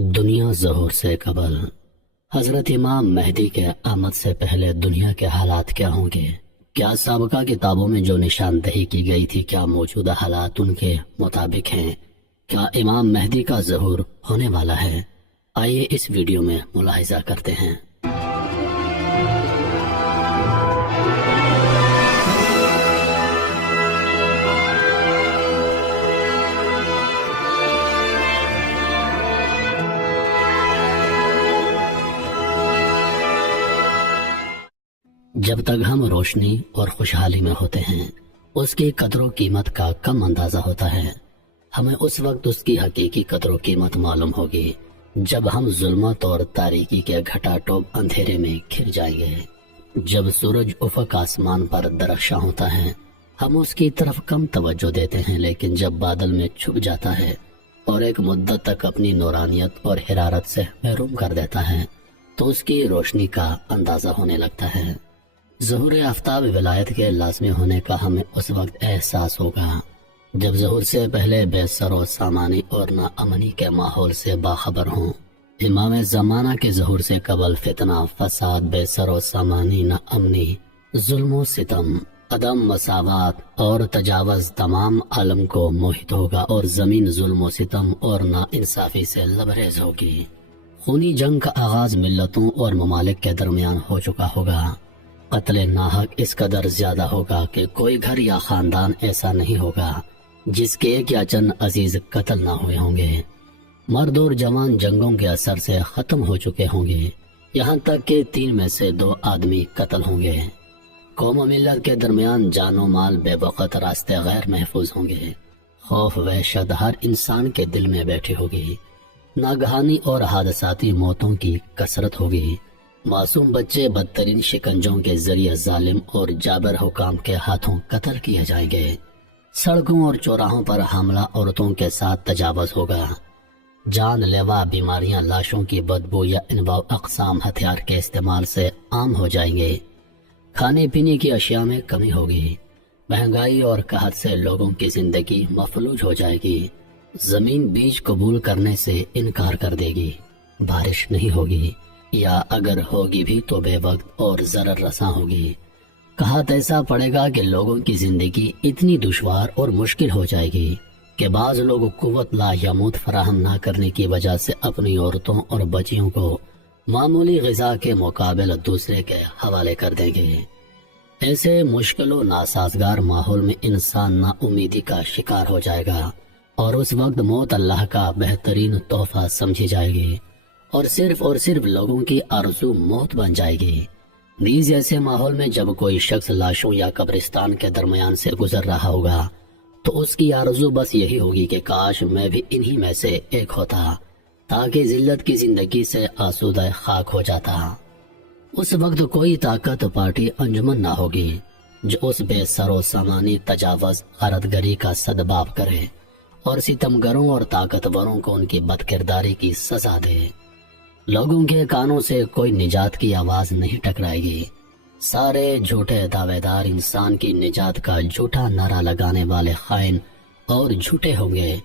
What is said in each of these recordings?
دنیا ظہور سے قبل حضرت امام مہدی کے آمد سے پہلے دنیا کے حالات کیا ہوں گے؟ کیا سابقہ کتابوں میں جو نشاندہی کی گئی تھی کیا موجودہ حالات ان کے مطابق ہیں؟ کیا امام مہدی کا ظہور ہونے والا ہے؟ آئیے اس ویڈیو میں ملاحظہ کرتے ہیں۔ جب تک ہم روشنی اور خوشحالی میں ہوتے ہیں اس کی قدر و قیمت کا کم اندازہ ہوتا ہے۔ ہمیں اس وقت اس کی حقیقی قدر و قیمت معلوم ہوگی جب ہم ظلمت اور تاریکی کے گھٹا ٹوپ اندھیرے میں گھر جائیں گے۔ جب سورج افق آسمان پر درخشاں ہوتا ہے ہم اس کی طرف کم توجہ دیتے ہیں، لیکن جب بادل میں چھپ جاتا ہے اور ایک مدت تک اپنی نورانیت اور حرارت سے محروم کر دیتا ہے تو اس کی روشنی کا اندازہ ہونے لگتا ہے۔ ظہور آفتاب ولایت کے لازمی ہونے کا ہمیں اس وقت احساس ہوگا جب ظہور سے پہلے بے سر و سامانی اور ناامنی کے ماحول سے باخبر ہوں۔ امام زمانہ کے ظہور سے قبل فتنہ، فساد، بے سر و سامانی، ناامنی، ظلم و ستم، عدم مساوات اور تجاوز تمام عالم کو محیط ہوگا اور زمین ظلم و ستم اور ناانصافی سے لبریز ہوگی۔ خونی جنگ کا آغاز ملتوں اور ممالک کے درمیان ہو چکا ہوگا۔ قتل ناحق اس قدر زیادہ ہوگا کہ کوئی گھر یا خاندان ایسا نہیں ہوگا جس کے ایک یا چند عزیز قتل نہ ہوئے ہوں گے۔ مرد اور جوان جنگوں کے اثر سے ختم ہو چکے ہوں گے، یہاں تک کہ 3 میں سے 2 آدمی قتل ہوں گے۔ قوم و ملت کے درمیان جان و مال بے وقت راستے غیر محفوظ ہوں گے۔ خوف وحشت ہر انسان کے دل میں بیٹھی ہوگی۔ ناگہانی اور حادثاتی موتوں کی کثرت ہوگی۔ معصوم بچے بدترین شکنجوں کے ذریعے ظالم اور جابر حکام کے ہاتھوں قتل کیے جائیں گے۔ سڑکوں اور چوراہوں پر حاملہ عورتوں کے ساتھ تجاوز ہوگا۔ جان لیوا بیماریاں، لاشوں کی بدبو یا انواع اقسام ہتھیار کے استعمال سے عام ہو جائیں گے۔ کھانے پینے کی اشیاء میں کمی ہوگی۔ مہنگائی اور قحط سے لوگوں کی زندگی مفلوج ہو جائے گی۔ زمین بیج قبول کرنے سے انکار کر دے گی۔ بارش نہیں ہوگی یا اگر ہوگی بھی تو بے وقت اور ضرر رساں ہوگی۔ قحط ایسا پڑے گا کہ لوگوں کی زندگی اتنی دشوار اور مشکل ہو جائے گی کہ بعض لوگ قوت لا یموت فراہم نہ کرنے کی وجہ سے اپنی عورتوں اور بچیوں کو معمولی غذا کے مقابل دوسرے کے حوالے کر دیں گے۔ ایسے مشکل و ناسازگار ماحول میں انسان نا امیدی کا شکار ہو جائے گا اور اس وقت موت اللہ کا بہترین تحفہ سمجھی جائے گی اور صرف لوگوں کی آرزو موت بن جائے گی۔ نیز ایسے ماحول میں جب کوئی شخص لاشوں یا قبرستان کے درمیان سے گزر رہا ہوگا تو اس کی آرزو بس یہی ہوگی کہ کاش میں بھی انہی میں سے ایک ہوتا تاکہ ذلت کی زندگی سے آسودہ خاک ہو جاتا۔ اس وقت کوئی طاقت پارٹی انجمن نہ ہوگی جو اس بے سر و سامانی تجاوز غارتگری کا سدباب کرے اور ستمگروں اور طاقتوروں کو ان کی بد کرداری کی سزا دے۔ لوگوں کے کانوں سے کوئی نجات کی آواز نہیں ٹکرائے گی۔ سارے جھوٹے دعوے دار انسان کی نجات کا جھوٹا نعرہ لگانے والے خائن اور جھوٹے ہوں گے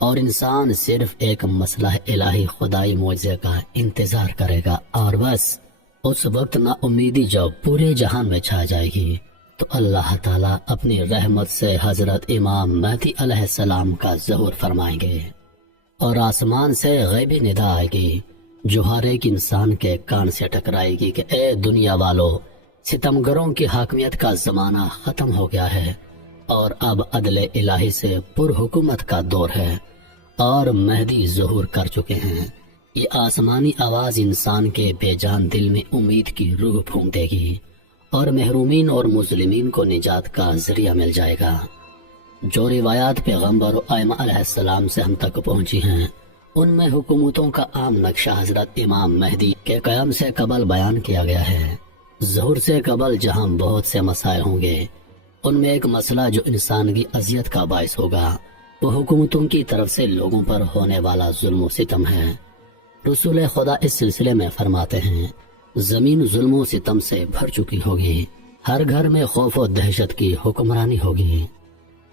اور انسان صرف ایک مسلح الہی خدائی معجزے کا انتظار کرے گا اور بس اس وقت نا امیدی جب پورے جہان میں چھا جائے گی تو اللہ تعالیٰ اپنی رحمت سے حضرت امام مہدی علیہ السلام کا ظہور فرمائیں گے اور آسمان سے غیبی ندا آئے گی جو ہر ایک انسان کے کان سے ٹکرائے گی کہ اے دنیا والو، ستمگروں کی حاکمیت کا زمانہ ختم ہو گیا ہے اور اب عدل الہی سے پر حکومت کا دور ہے اور مہدی ظہور کر چکے ہیں۔ یہ آسمانی آواز انسان کے بے جان دل میں امید کی روح پھونک دے گی اور محرومین اور مظلمین کو نجات کا ذریعہ مل جائے گا۔ جو روایات پیغمبر و ائمہ علیہ السلام سے ہم تک پہنچی ہیں ان میں حکومتوں کا عام نقشہ حضرت امام مہدی کے قیام سے قبل بیان کیا گیا ہے۔ ظہور سے قبل جہاں بہت سے مسائل ہوں گے ان میں ایک مسئلہ جو انسان کی اذیت کا باعث ہوگا وہ حکومتوں کی طرف سے لوگوں پر ہونے والا ظلم و ستم ہے۔ رسول خدا اس سلسلے میں فرماتے ہیں زمین ظلم و ستم سے بھر چکی ہوگی، ہر گھر میں خوف و دہشت کی حکمرانی ہوگی۔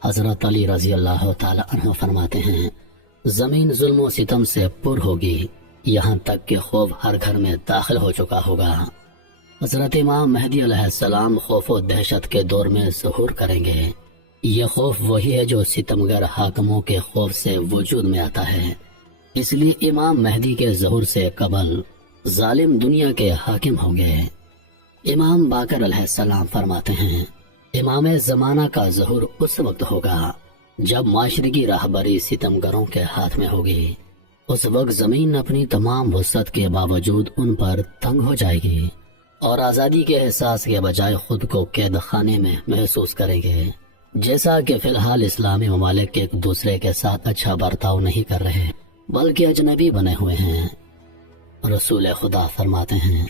حضرت علی رضی اللہ تعالی عنہ فرماتے ہیں زمین ظلم و ستم سے پر ہوگی، یہاں تک کہ خوف ہر گھر میں داخل ہو چکا ہوگا۔ حضرت امام مہدی علیہ السلام خوف و دہشت کے دور میں ظہور کریں گے۔ یہ خوف وہی ہے جو ستمگر حاکموں کے خوف سے وجود میں آتا ہے۔ اس لیے امام مہدی کے ظہور سے قبل ظالم دنیا کے حاکم ہوں گے۔ امام باقر علیہ السلام فرماتے ہیں، امام زمانہ کا ظہور اس وقت ہوگا جب معاشرے کی راہبری ستمگروں کے ہاتھ میں ہوگی۔ اس وقت زمین اپنی تمام وسعت کے باوجود ان پر تنگ ہو جائے گی اور آزادی کے احساس کے بجائے خود کو قید خانے میں محسوس کریں گے۔ جیسا کہ فی الحال اسلامی ممالک ایک دوسرے کے ساتھ اچھا برتاؤ نہیں کر رہے بلکہ اجنبی بنے ہوئے ہیں۔ رسول خدا فرماتے ہیں،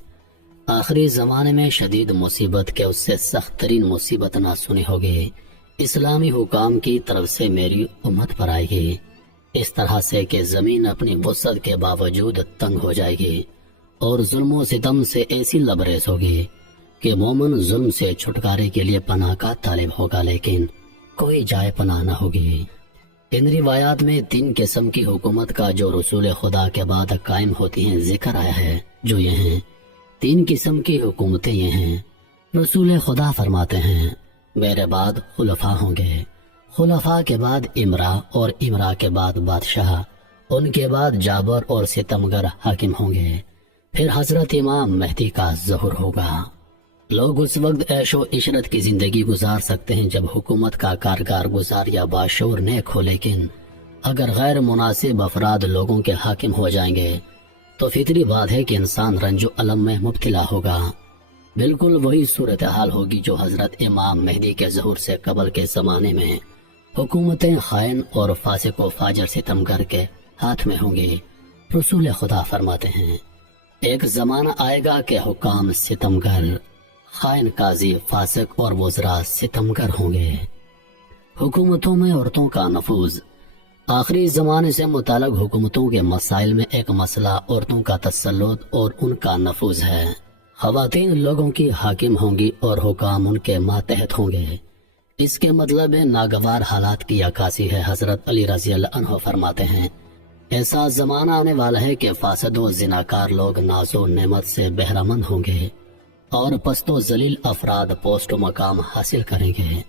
آخری زمانے میں شدید مصیبت کے اس سے سخت ترین مصیبت نہ سنی ہوگی، اسلامی حکام کی طرف سے میری امت پر آئے گی، اس طرح سے کہ زمین اپنی وسعت کے باوجود تنگ ہو جائے گی اور ظلم و ستم سے ایسی لبریز ہوگی کہ مومن ظلم سے چھٹکارے کے لیے پناہ کا طالب ہوگا لیکن کوئی جائے پناہ نہ ہوگی۔ ان روایات میں 3 قسم کی حکومت کا جو رسول خدا کے بعد قائم ہوتی ہیں ذکر آیا ہے، جو یہ ہیں 3 قسم کی حکومتیں یہ ہیں۔ رسول خدا فرماتے ہیں، میرے بعد خلفاء ہوں گے، خلفاء کے بعد امرا اور امرا کے بعد بادشاہ، ان کے بعد جابر اور ستمگر حاکم ہوں گے، پھر حضرت امام مہدی کا ظہور ہوگا۔ لوگ اس وقت عیش و عشرت کی زندگی گزار سکتے ہیں جب حکومت کا کارگر گزار یا باشعور نیک ہو، لیکن اگر غیر مناسب افراد لوگوں کے حاکم ہو جائیں گے تو فطری بات ہے کہ انسان رنج و الم میں مبتلا ہوگا۔ بالکل وہی صورتحال ہوگی جو حضرت امام مہدی کے ظہور سے قبل کے زمانے میں حکومتیں خائن اور فاسق و فاجر ستمگر کے ہاتھ میں ہوں گی۔ رسول خدا فرماتے ہیں، ایک زمانہ آئے گا کہ حکام ستمگر، خائن قاضی فاسق اور وزراء ستمگر ہوں گے۔ حکومتوں میں عورتوں کا نفوذ۔ آخری زمانے سے متعلق حکومتوں کے مسائل میں ایک مسئلہ عورتوں کا تسلط اور ان کا نفوذ ہے۔ خواتین لوگوں کی حاکم ہوں گی اور حکام ان کے ماتحت ہوں گے۔ اس کے مطلب ناگوار حالات کی عکاسی ہے۔ حضرت علی رضی اللہ عنہ فرماتے ہیں، ایسا زمانہ آنے والا ہے کہ فاسد و زناکار لوگ ناز و نعمت سے بہرہ مند ہوں گے اور پست و ذلیل افراد پوسٹ و مقام حاصل کریں گے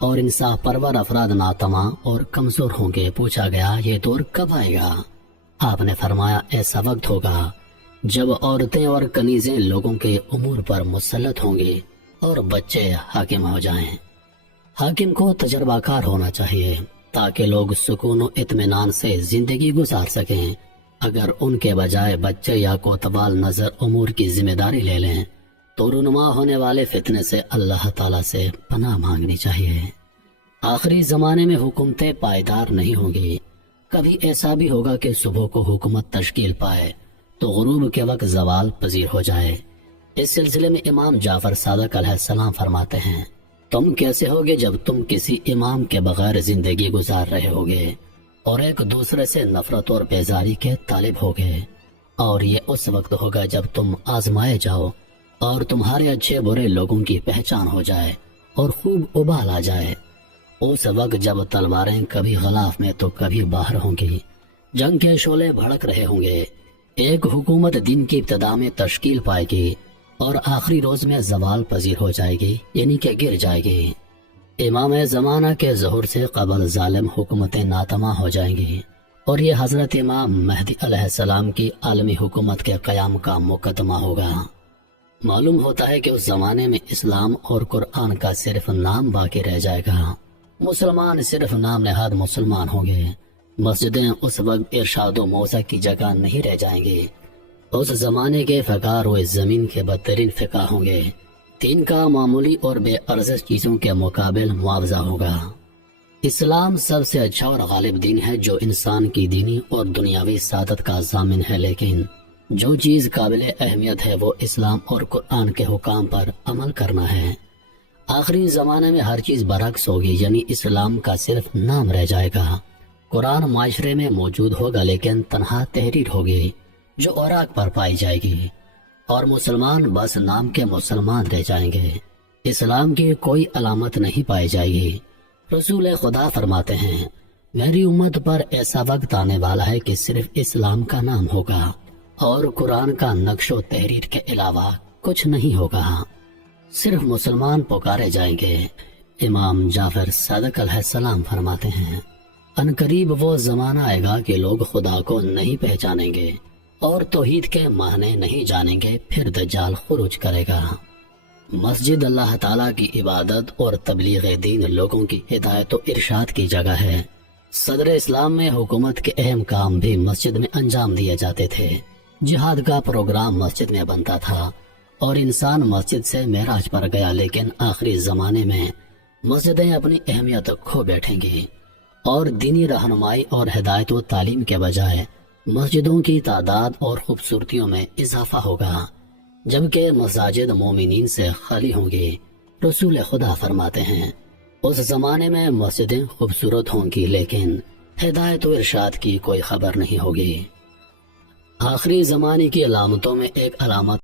اور انصاف پرور افراد ناتواں اور کمزور ہوں گے۔ پوچھا گیا، یہ دور کب آئے گا؟ آپ نے فرمایا، ایسا وقت ہوگا جب عورتیں اور کنیزیں لوگوں کے امور پر مسلط ہوں گی اور بچے حاکم ہو جائیں۔ حاکم کو تجربہ کار ہونا چاہیے تاکہ لوگ سکون و اطمینان سے زندگی گزار سکیں۔ اگر ان کے بجائے بچے یا کوتوال نظر امور کی ذمہ داری لے لیں تو رونما ہونے والے فتنے سے اللہ تعالیٰ سے پناہ مانگنی چاہیے۔ آخری زمانے میں حکومتیں پائیدار نہیں ہوں گی۔ کبھی ایسا بھی ہوگا کہ صبح کو حکومت تشکیل پائے تو غروب کے وقت زوال پذیر ہو جائے۔ اس سلسلے میں امام جعفر صادق علیہ السلام فرماتے ہیں، تم کیسے ہوگے جب تم کسی امام کے بغیر زندگی گزار رہے ہوگے اور ایک دوسرے سے نفرت اور بیزاری کے طالب ہوگے، اور یہ اس وقت ہوگا جب تم آزمائے جاؤ اور تمہارے اچھے برے لوگوں کی پہچان ہو جائے اور خوب ابال آ جائے۔ اس وقت جب تلواریں کبھی غلاف میں تو کبھی باہر ہوں گی، جنگ کے شعلے بھڑک رہے ہوں گے، ایک حکومت دن کی ابتدا میں تشکیل پائے گی اور آخری روز میں زوال پذیر ہو جائے گی، یعنی کہ گر جائے گی۔ امام زمانہ کے ظہور سے قبل ظالم حکومتیں ناتمام ہو جائیں گی اور یہ حضرت امام مہدی علیہ السلام کی عالمی حکومت کے قیام کا مقدمہ ہوگا۔ معلوم ہوتا ہے کہ اس زمانے میں اسلام اور قرآن کا صرف نام باقی رہ جائے گا۔ مسلمان صرف نام نہاد مسلمان ہوں گے۔ مسجدیں اس وقت ارشاد و موعظہ کی جگہ نہیں رہ جائیں گی۔ اس زمانے کے فقہ روئے زمین کے بدترین فقہ ہوں گے۔ دین کا معمولی اور بے ارزش چیزوں کے مقابل معاوضہ ہوگا۔ اسلام سب سے اچھا اور غالب دین ہے جو انسان کی دینی اور دنیاوی سعادت کا ضامن ہے، لیکن جو چیز قابل اہمیت ہے وہ اسلام اور قرآن کے حکام پر عمل کرنا ہے۔ آخری زمانے میں ہر چیز برعکس ہوگی، یعنی اسلام کا صرف نام رہ جائے گا۔ قرآن معاشرے میں موجود ہوگا لیکن تنہا تحریر ہوگی جو اوراق پر پائی جائے گی، اور مسلمان بس نام کے مسلمان رہ جائیں گے۔ اسلام کی کوئی علامت نہیں پائی جائے گی۔ رسول خدا فرماتے ہیں، میری امت پر ایسا وقت آنے والا ہے کہ صرف اسلام کا نام ہوگا اور قرآن کا نقش و تحریر کے علاوہ کچھ نہیں ہوگا، صرف مسلمان پکارے جائیں گے۔ امام جعفر صادق علیہ السلام فرماتے ہیں، ان قریب وہ زمانہ آئے گا کہ لوگ خدا کو نہیں پہچانیں گے اور توحید کے معنی نہیں جانیں گے، پھر دجال خروج کرے گا۔ مسجد اللہ تعالیٰ کی عبادت اور تبلیغ دین لوگوں کی ہدایت و ارشاد کی جگہ ہے۔ صدر اسلام میں حکومت کے اہم کام بھی مسجد میں انجام دیے جاتے تھے۔ جہاد کا پروگرام مسجد میں بنتا تھا اور انسان مسجد سے معراج پر گیا، لیکن آخری زمانے میں مسجدیں اپنی اہمیت کھو بیٹھیں گی اور دینی رہنمائی اور ہدایت و تعلیم کے بجائے مسجدوں کی تعداد اور خوبصورتیوں میں اضافہ ہوگا، جبکہ مساجد مومنین سے خالی ہوں گی۔ رسول خدا فرماتے ہیں، اس زمانے میں مسجدیں خوبصورت ہوں گی لیکن ہدایت و ارشاد کی کوئی خبر نہیں ہوگی۔ آخری زمانے کی علامتوں میں ایک علامت